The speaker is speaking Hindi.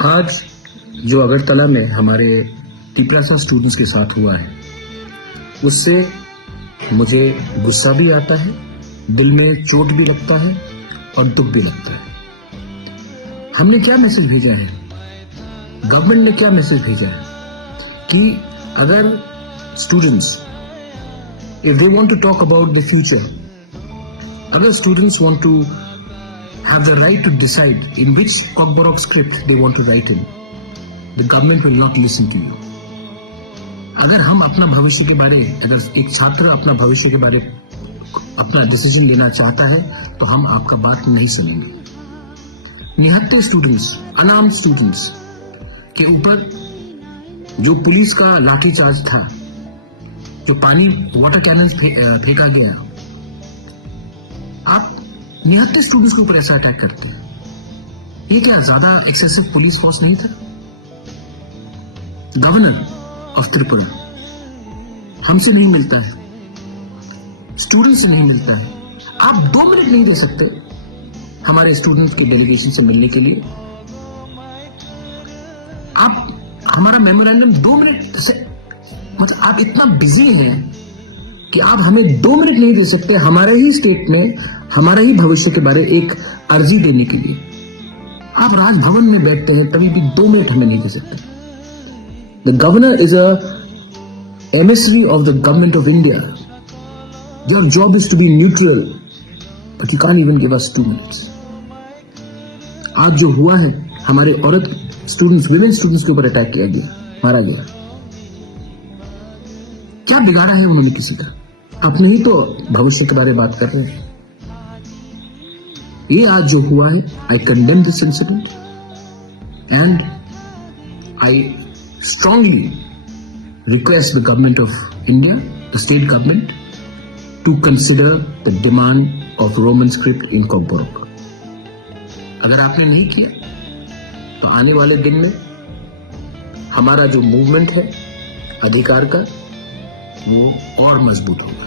आज जो अगरतला में हमारे तिपरासा स्टूडेंट्स के साथ हुआ है, उससे मुझे गुस्सा भी आता है, दिल में चोट भी लगता है और दुख भी लगता है। हमने क्या मैसेज भेजा है, गवर्नमेंट ने क्या मैसेज भेजा है कि अगर students if they want to talk about the future, अगर students want to have the right to decide in which Kokborok script they want to write in, the government will not listen to you. अगर हम अपना भविष्य के बारे, अगर एक छात्र अपना भविष्य के बारे अपना डिसीजन लेना चाहता है तो हम आपका बात नहीं सुनेंगे। निहत्ते स्टूडेंट्स, अनार्म्ड स्टूडेंट्स के ऊपर जो पुलिस का लाठीचार्ज था, जो पानी वाटर कैनन फेंका गया, आप निहत्ते स्टूडेंट्स के ऊपर ऐसा अटैक करते हैं। ये क्या ज्यादा एक्सेसिव पुलिस फोर्स नहीं था? गवर्नर ऑफ त्रिपुरा हमसे नहीं मिलता है, स्टूडेंट्स से नहीं मिलता है। आप 2 मिनट नहीं दे सकते हमारे स्टूडेंट्स के डेलीगेशन से मिलने के लिए? आप हमारा मेमोरेंडम 2 मिनट से, मतलब आप इतना बिजी हैं कि आप हमें 2 मिनट नहीं दे सकते हमारे ही स्टेट में हमारा ही भविष्य के बारे एक अर्जी देने के लिए। आप राजभवन में बैठते हैं तभी भी 2 मिनट हमें नहीं दे सकते। The governor is a MSV of the government of India. Your job is to be neutral, but you can't even give us 2 minutes. आज जो हुआ है, हमारे औरत स्टूडेंट्स, विमेन स्टूडेंट्स के ऊपर अटैक किया गया, मारा गया। क्या बिगाड़ा है उन्होंने किसी का? अपने ही तो भविष्य के बारे में बात कर रहे हैं। ये आज जो हुआ है, I condemn this incident and I strongly request the government of India, the state government, to consider the demand of Roman script in Kokborok. अगर आपने नहीं किया तो आने वाले दिन में हमारा जो मूवमेंट है अधिकार का, वो और मजबूत होगा।